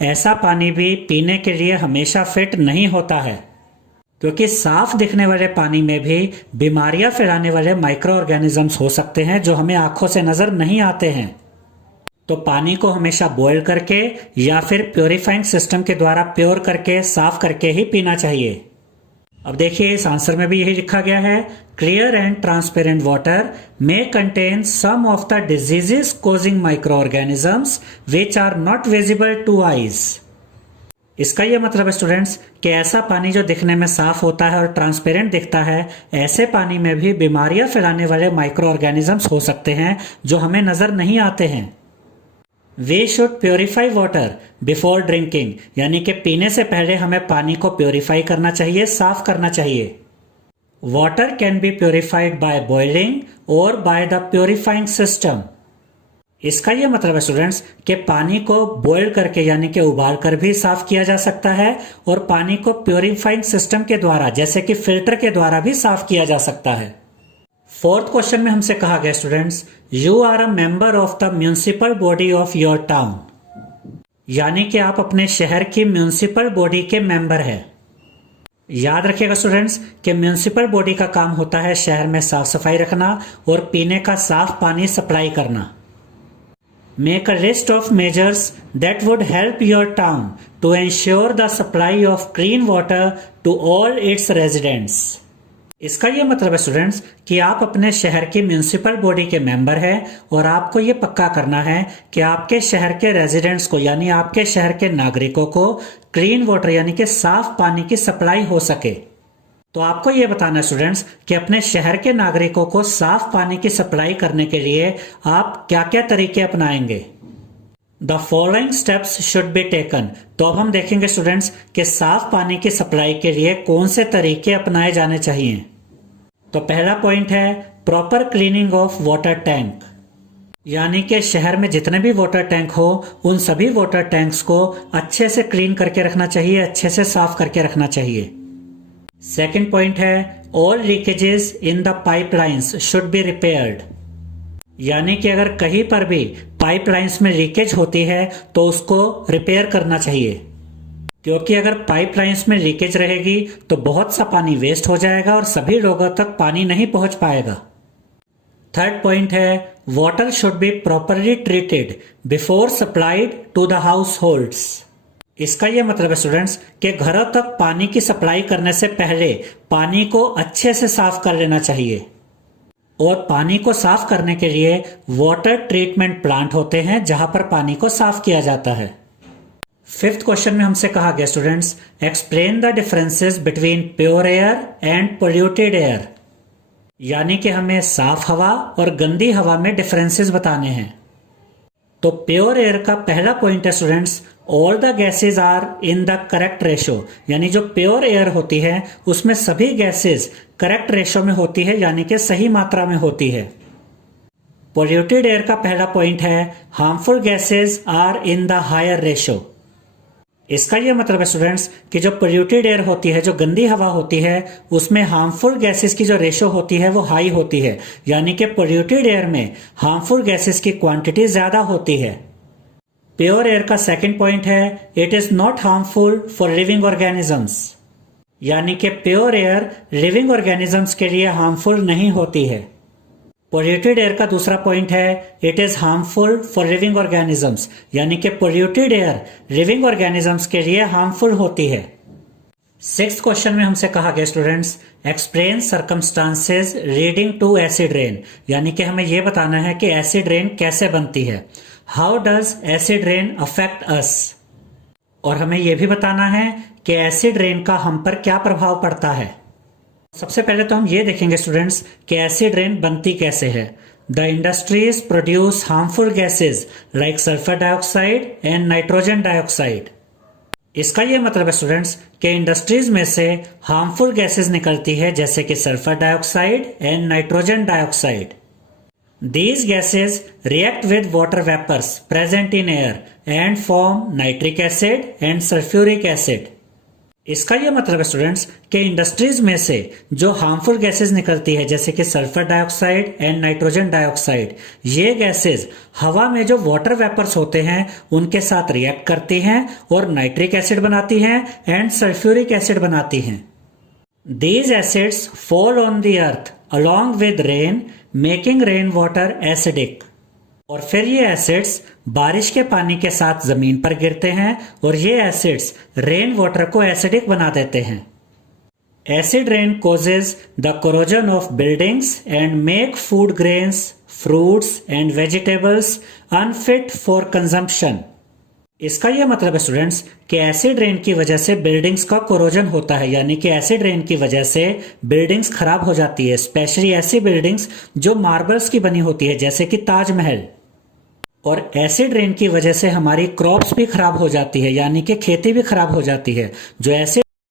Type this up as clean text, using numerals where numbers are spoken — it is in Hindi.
ऐसा पानी भी पीने के लिए हमेशा फिट नहीं होता है, क्योंकि साफ दिखने वाले पानी में भी बीमारियां फैलाने वाले माइक्रो ऑर्गेनिजम्स हो सकते हैं जो हमें आंखों से नजर नहीं आते हैं। तो पानी को हमेशा बॉयल करके या फिर प्योरीफाइंग सिस्टम के द्वारा प्योर करके साफ करके ही पीना चाहिए। अब देखिए इस आंसर में भी यही लिखा गया है, clear and transparent water may contain some of the diseases causing microorganisms which are not visible to eyes. इसका यह मतलब है स्टूडेंट्स कि ऐसा पानी जो दिखने में साफ होता है और ट्रांसपेरेंट दिखता है, ऐसे पानी में भी बीमारियां फैलाने वाले माइक्रो ऑर्गेनिजम्स हो सकते हैं जो हमें नजर नहीं आते हैं। We should purify water before drinking, यानी कि पीने से पहले हमें पानी को प्योरीफाई करना चाहिए, साफ करना चाहिए। Water can be purified by boiling और बाय द प्योरीफाइंग सिस्टम। इसका यह मतलब है स्टूडेंट्स कि पानी को बॉयल करके यानी कि उबाल कर भी साफ किया जा सकता है और पानी को प्योरीफाइंग सिस्टम के द्वारा जैसे कि फिल्टर के द्वारा भी साफ किया जा सकता है। फोर्थ क्वेश्चन में हमसे कहा गया students, you are a member of the municipal body of your town, यानी कि आप अपने शहर की म्यूनिसिपल बॉडी के मेंबर हैं। याद रखिएगा स्टूडेंट्स कि म्यूनिसिपल बॉडी का काम होता है शहर में साफ सफाई रखना और पीने का साफ पानी सप्लाई करना। Make a list of measures that would help your town to ensure the supply of clean water to all its residents. इसका यह मतलब है स्टूडेंट्स कि आप अपने शहर की म्यूनिसिपल बॉडी के मेंबर हैं और आपको यह पक्का करना है कि आपके शहर के रेजिडेंट्स को यानी आपके शहर के नागरिकों को क्लीन वाटर यानी कि साफ पानी की सप्लाई हो सके। तो आपको यह बताना स्टूडेंट्स कि अपने शहर के नागरिकों को साफ पानी की सप्लाई करने के लिए आप क्या क्या तरीके अपनाएंगे। The following steps should be taken. तो अब हम देखेंगे स्टूडेंट्स कि साफ पानी की सप्लाई के लिए कौन से तरीके अपनाए जाने चाहिए। तो पहला पॉइंट है proper cleaning of water tank, यानी कि शहर में जितने भी वाटर टैंक हो उन सभी वाटर टैंक्स को अच्छे से क्लीन करके रखना चाहिए, अच्छे से साफ करके रखना चाहिए। सेकेंड पॉइंट है all leakages in the pipelines should be repaired, यानी कि अगर कहीं पर भी पाइपलाइंस में लीकेज होती है तो उसको रिपेयर करना चाहिए, क्योंकि अगर पाइपलाइंस में लीकेज रहेगी तो बहुत सा पानी वेस्ट हो जाएगा और सभी लोगों तक पानी नहीं पहुंच पाएगा। थर्ड पॉइंट है water should be properly treated before supplied to the households. इसका यह मतलब है स्टूडेंट्स कि घरों तक पानी की सप्लाई करने से पहले पानी को अच्छे से साफ कर लेना चाहिए और पानी को साफ करने के लिए वाटर ट्रीटमेंट प्लांट होते हैं जहां पर पानी को साफ किया जाता है। फिफ्थ क्वेश्चन में हमसे कहा गया students explain the differences between pure air and polluted air, यानी कि हमें साफ हवा और गंदी हवा में डिफरेंसेस बताने हैं। तो प्योर एयर का पहला पॉइंट है students all the gases are in the correct ratio, यानी जो प्योर एयर होती है उसमें सभी गैसेज करेक्ट रेशो में होती है यानी कि सही मात्रा में होती है। पोल्यूटेड एयर का पहला पॉइंट है harmful gases are in the higher ratio. इसका यह मतलब है स्टूडेंट्स कि जो पोल्यूटेड एयर होती है, जो गंदी हवा होती है, उसमें हार्मफुल गैसेस की जो रेशो होती है वो हाई होती है, यानी कि पोल्यूटेड एयर में हार्मफुल गैसेस की क्वांटिटी ज्यादा होती है। प्योर एयर का सेकंड पॉइंट है it is not harmful for living organisms, यानी कि प्योर एयर लिविंग ऑर्गेनिजम्स के लिए हार्मफुल नहीं होती है। पोल्यूटेड एयर का दूसरा पॉइंट है it is harmful for living organisms, यानी कि पोल्यूटेड एयर लिविंग ऑर्गेनिजम्स के लिए हार्मफुल होती है। सिक्स्थ क्वेश्चन में हमसे कहा गया students explain circumstances leading to acid rain, यानी कि हमें यह बताना है कि एसिड रेन कैसे बनती है। How does acid rain affect us, और हमें यह भी बताना है कि एसिड रेन का हम पर क्या प्रभाव पड़ता है। सबसे पहले तो हम ये देखेंगे स्टूडेंट्स कि एसिड रेन बनती कैसे है। The industries produce harmful gases like sulphur dioxide and nitrogen dioxide. इसका यह मतलब है स्टूडेंट्स कि इंडस्ट्रीज में से हार्मफुल गैसेज निकलती है जैसे कि sulphur dioxide and nitrogen dioxide. These gases react with water vapors present in air and form nitric acid and sulfuric acid. इसका यह मतलब है स्टूडेंट्स कि इंडस्ट्रीज में से जो हार्मफुल गैसेस निकलती है जैसे कि sulphur dioxide and nitrogen dioxide, ये गैसेस हवा में जो वाटर वेपर्स होते हैं उनके साथ रिएक्ट करती हैं और नाइट्रिक एसिड बनाती हैं एंड सल्फ्यूरिक एसिड बनाती हैं। These acids fall on the earth along with rain, making rain water acidic. और फिर ये एसिड्स बारिश के पानी के साथ जमीन पर गिरते हैं और ये एसिड्स रेन वाटर को एसिडिक बना देते हैं। Acid rain causes the corrosion of buildings and make food grains, fruits and vegetables unfit for consumption. इसका यह मतलब है स्टूडेंट्स कि एसिड रेन की वजह से बिल्डिंग्स का कोरोजन होता है, यानी कि एसिड रेन की वजह से बिल्डिंग्स खराब हो जाती है, स्पेशली ऐसी बिल्डिंग्स जो मार्बल्स की बनी होती है जैसे कि ताजमहल। और एसिड रेन की वजह से हमारी क्रॉप्स भी खराब हो जाती है, यानी कि खेती भी खराब हो जाती है। जो एसिड